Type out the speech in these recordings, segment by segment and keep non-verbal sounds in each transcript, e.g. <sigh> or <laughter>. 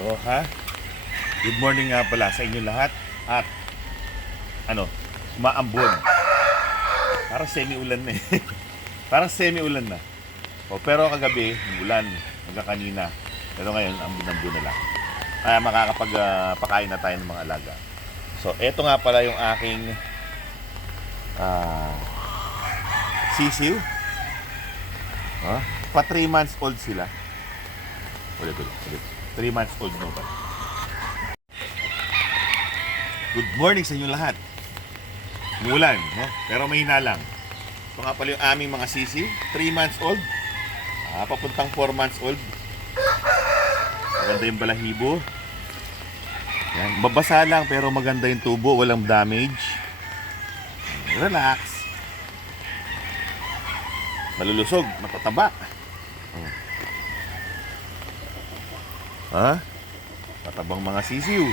Oo, ha? Good morning nga pala sa inyo lahat. At, ano, maambon. Parang semi-ulan na eh. <laughs> Parang semi-ulan na. O, pero kagabi, ulan. Hanggang kanina. Pero ngayon, ambon-ambon na lang. Kaya makakapag-pakain na tayo ng mga alaga. So, eto nga pala yung aking ah sisiw. Ha? Pa 3 months old sila. Ulit, ulit, ulit. 3 months old no ba? Good morning sa inyo lahat. Umulan, no? Pero mahina lang. Ito nga pala yung aming mga sisiw. 3 months old. Ah, papuntang 4 months old. Maganda yung balahibo. Yan. Babasa lang pero maganda yung tubo. Walang damage. Relax. Malulusog. Matataba. Oh. Ha? Matabang mga sisiw.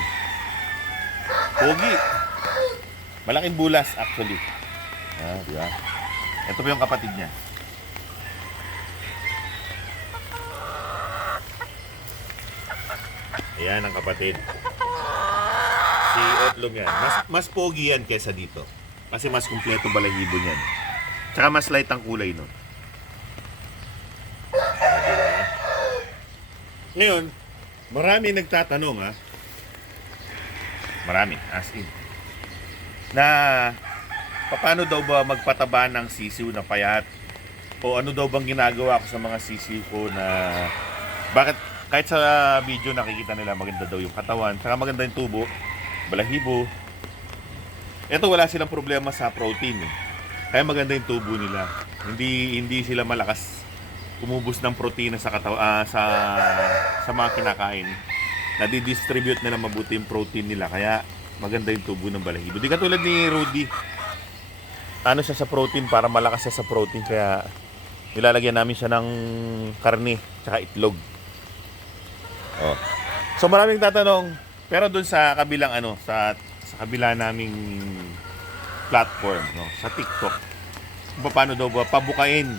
Pogi. Malaking bulas actually. Ah, di ba? Ito pa yung kapatid niya. Ayan ang kapatid. Si Otlong yan. Mas, mas pogi yan kesa dito. Kasi mas kumpleto balahibo niyan. Tsaka mas light ang kulay no. Di ba? Ngayon, marami nagtatanong ha. Marami, as in. Na paano daw ba magpataba ng sisiw na payat? O ano daw bang ginagawa ko sa mga sisiw ko na bakit kahit sa video nakikita nila maganda daw yung katawan, saka maganda yung tubo, balahibo. Ito wala silang problema sa protein eh. Kaya maganda yung tubo nila. Hindi hindi sila malakas umubos ng protina sa katawa, ah, sa sa mga kinakain. Nadi-distribute nila mabuti yung protein nila kaya maganda yung tubo ng balahibo. Di katulad ni Rudy. Ano siya sa protein para malakas siya sa protein kaya nilalagyan namin siya ng karne tsaka itlog. Oh. So maraming tatanong, pero dun sa kabilang ano, sa sa kabila naming platform, no, sa TikTok, kung paano daw ba pabukain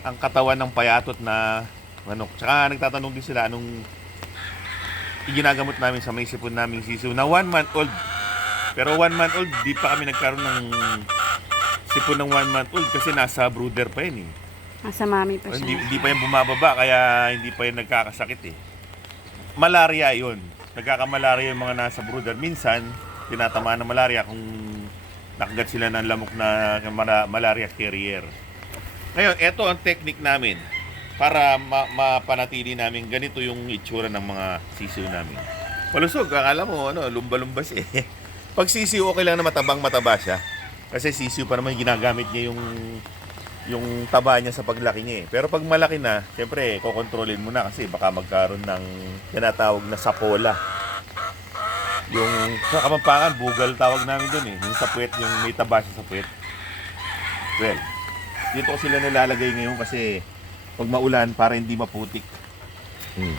ang katawan ng payatot na manok. Tsaka nagtatanong din sila anong iginagamot namin sa may sipon naming sisiw na one month old. Pero one month old, di pa kami nagkaroon ng sipon ng one month old kasi nasa brooder pa yun eh. Nasa mami pa siya. hindi pa yan bumababa kaya hindi pa yan nagkakasakit eh. Malaria yun. Nagkakamalaria yung mga nasa brooder. Minsan, tinatamaan ng malaria kung nakagat sila ng lamok na mala- malaria carrier. Ngayon, ito ang technique namin para ma- mapanatili namin ganito yung itsura ng mga sisiw namin. Palusog, akala mo, ano, lumba-lumbas eh. <laughs> Pag sisiw, okay lang na matabang mataba siya. Kasi sisiw pa naman ginagamit niya yung yung taba niya sa paglaki niya eh. Pero pag malaki na, siyempre, kokontrolin mo na kasi baka magkaroon ng tinatawag na sapola. Yung sa Kapampangan, bugal tawag namin doon eh. Yung sa puwet, yung may taba siya sa puwet. Well, dito ko sila nilalagay ngayon kasi pag maulan, para hindi maputik. Hmm.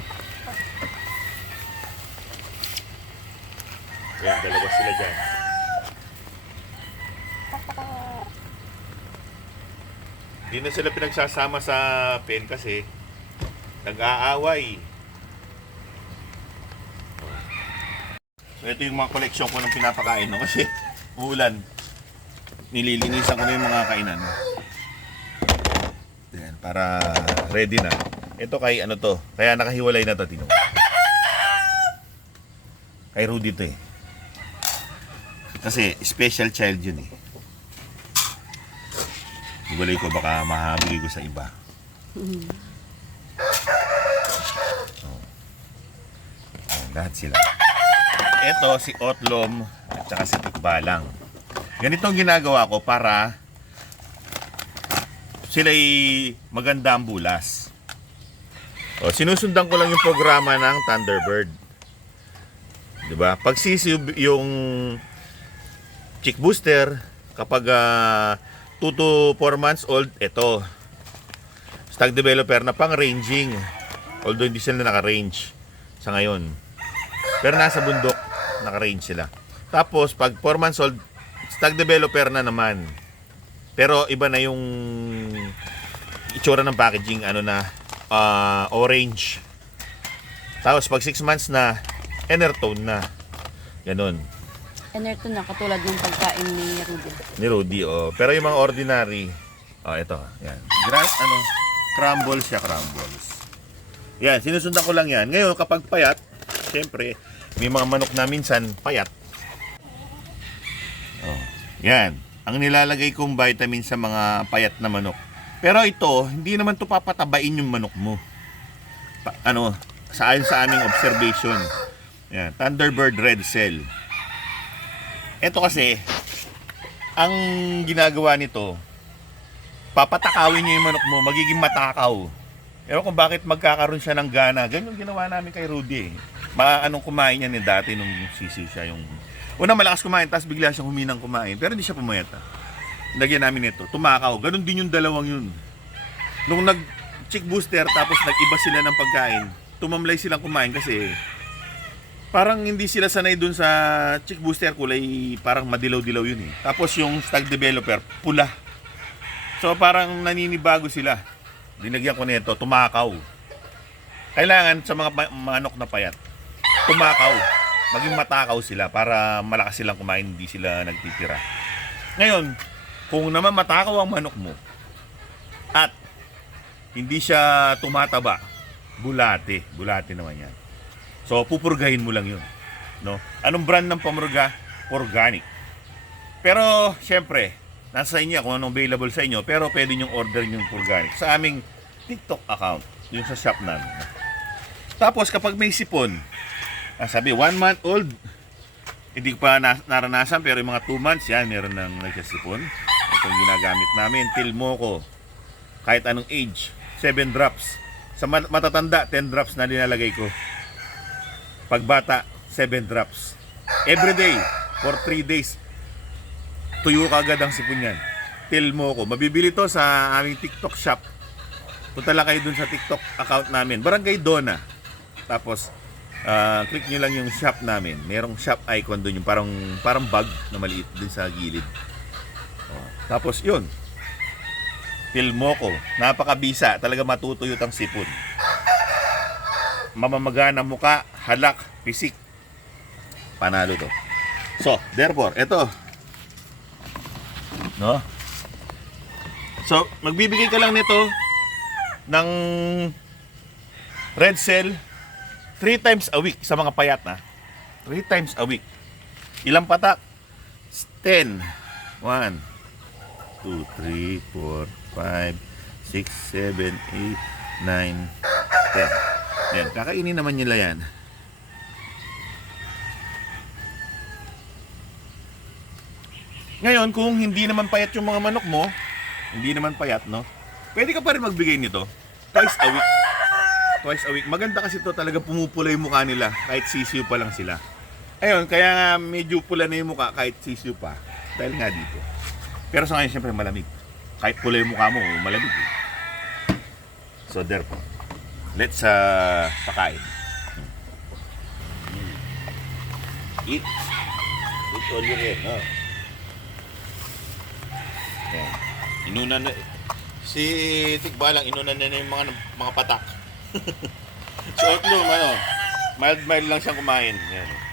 Yan, dalawa sila dyan. Di na sila pinagsasama sa pen kasi nag-aaway. So ito yung mga koleksyon ko ng pinapakain no <laughs> kasi uulan. Nililinisan ko na yung mga kainan. Para ready na. Ito kay ano to, kaya nakahiwalay na to tino. Kay Rudy to eh. Kasi special child yun eh. Ibalay ko baka mahabigay ko sa iba. Oh. Oh, lahat sila. Ito si Otlom at saka si Tikbalang. Ganito ang ginagawa ko para sila'y maganda ang bulas. O, sinusundan ko lang yung programa ng Thunderbird. 'Di ba? Pag sisiw yung chick booster kapag 2 to 4 months old, ito. Stag developer na pang ranging. Although hindi sila naka-range sa ngayon. Pero nasa bundok, naka-range sila. Tapos, pag 4 months old, stag developer na naman. Pero iba na yung itsura ng packaging, ano na, ah, orange. Tapos pag 6 months na, enertone na. Ganun. Enerto na, katulad ng pagkain ni Rudy. Ni Rudy, oh. Pero yung mga ordinary, oh, ito. Yan. Grass, ano, crumbles siya, crumbles. Yan, sinusundan ko lang yan. Ngayon, kapag payat, syempre, may mga manok na minsan payat. Oh, yan. Ang nilalagay kong vitamin sa mga payat na manok. Pero ito, hindi naman to papatabain yung manok mo. Pa- ano, sa ayon sa aming observation. Yan, Thunderbird Red Cell. Ito kasi, ang ginagawa nito, papatakawin niya yung manok mo, magiging matakaw. Ewan kung bakit magkakaroon siya ng gana. Ganyan ginawa namin kay Rudy eh. Mga anong kumain niya ni dati nung sisiw siya yung... Una malakas kumain, tapos bigla siyang huminang kumain. Pero hindi siya pumayat ah. Lagyan namin ito, tumakaw. Ganon din yung dalawang yun. Nung nag chick booster tapos nag-iba sila ng pagkain, tumamlay silang kumain kasi parang hindi sila sanay dun sa chick booster kulay parang madilaw-dilaw yun eh. Tapos yung stag developer, pula. So parang naninibago sila. Dinagyan ko nito, tumakaw. Kailangan sa mga ma- manok na payat, tumakaw. Maging matakaw sila para malakas silang kumain, hindi sila nagtitira. Ngayon, kung naman matakaw ang manok mo at hindi siya tumataba, bulate. Bulate naman yan. So, pupurgahin mo lang yun. No? Anong brand ng pamurga? Organic. Pero, syempre, nasa inyo kung anong available sa inyo, pero pwede nyong order yung organic sa aming TikTok account, yung sa shop namin. Tapos, kapag may sipon, ah, sabi, one month old, hindi ko pa na- naranasan, pero yung mga 2 months, yan, meron ng nagsasipon. Ito yung ginagamit namin, Tilmoco, kahit anong age, 7 drops. Sa mat- matatanda, 10 drops na nilalagay ko. Pagbata, 7 drops. Every day, for 3 days, tuyo kagad ang sipon yan. Tilmoco. Mabibili to sa aming TikTok shop. Punta lang kayo dun sa TikTok account namin. Barangay Dona. Tapos, ah, click nyo lang yung shop namin. Merong shop icon dun yung parang, parang bag na maliit din sa gilid. Tapos, yun. Tilmoco. Napakabisa. Talaga matutuyot ang sipon. Mamamaga ng muka, halak, pisik. Panalo to. So, therefore, ito. No? So, magbibigay ka lang nito ng red cell 3 times a week sa mga payat na. 3 times a week. Ilang patak? 10. 1, 2, 3, 4, 5, 6, 7, 8, 9, 10. Yan, kakainin naman nila yan. Ngayon, kung hindi naman payat yung mga manok mo, hindi naman payat, no? Pwede ka pa rin magbigay nito twice a week. Twice a week. Maganda kasi to talaga pumupula yung mukha nila kahit sisiyo pa lang sila. Ayun, kaya nga medyo pula na yung mukha kahit sisiyo pa. Dahil nga dito. Pero sa ngayon, syempre malamig. Kahit pula yung mukha mo, malamig. Eh. So therefore, let's uh, pakain. Hmm. Eat. Eat all you can, no? Yan. Inuna na, si Tigbalang, inuna na, na yung mga, mga patak. <laughs> si Otlum, ano, mild mild lang siyang kumain. Yan.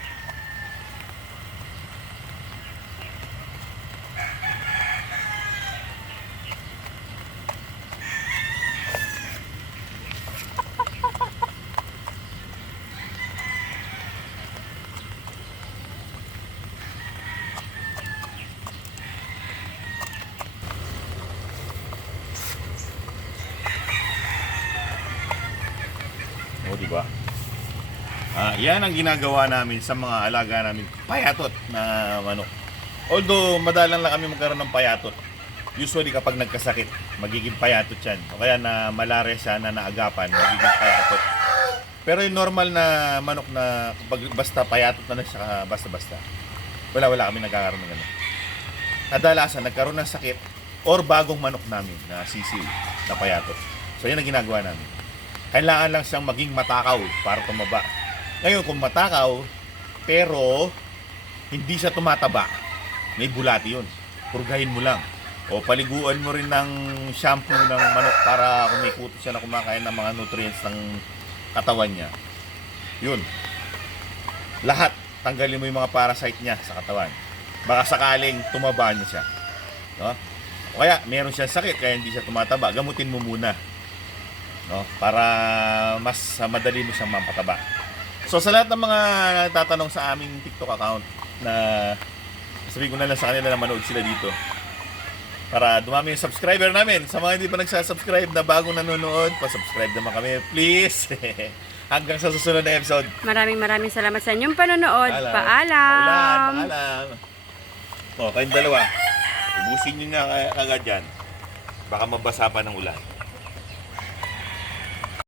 O, di ba? Ah, yan ang ginagawa namin sa mga alaga namin payatot na manok. Although madalang lang kami magkaroon ng payatot. Usually kapag nagkasakit, magiging payatot yan. O kaya na malaria siya na naagapan, magiging payatot. Pero yung normal na manok na kapag basta payatot na lang siya basta-basta. Wala wala kami nagkakaroon ng ganun. Kadalasan nagkaroon ng sakit or bagong manok namin na sisiw na payatot. So yan ang ginagawa namin kailangan lang siyang maging matakaw para tumaba. Ngayon, kung matakaw, pero hindi siya tumataba, may bulati yun. Purgahin mo lang. O paliguan mo rin ng shampoo ng manok para kung may kuto siya na kumakain ng mga nutrients ng katawan niya. Yun. Lahat, tanggalin mo yung mga parasite niya sa katawan. Baka sakaling tumaba niya siya. No? O kaya, meron siyang sakit kaya hindi siya tumataba. Gamutin mo muna. No? Para mas ah, madali mo siyang mapataba. So sa lahat ng mga tatanong sa aming TikTok account na sabihin ko na lang sa kanila na manood sila dito para dumami yung subscriber namin. Sa mga hindi pa nagsasubscribe na bagong nanonood, pa-subscribe naman kami, please. <laughs> Hanggang sa susunod na episode. Maraming maraming salamat sa inyong panonood. Paalam. Paalam. Ulan, paalam. O, kayong dalawa. Ubusin nyo nga agad yan. Baka mabasa pa ng ulan.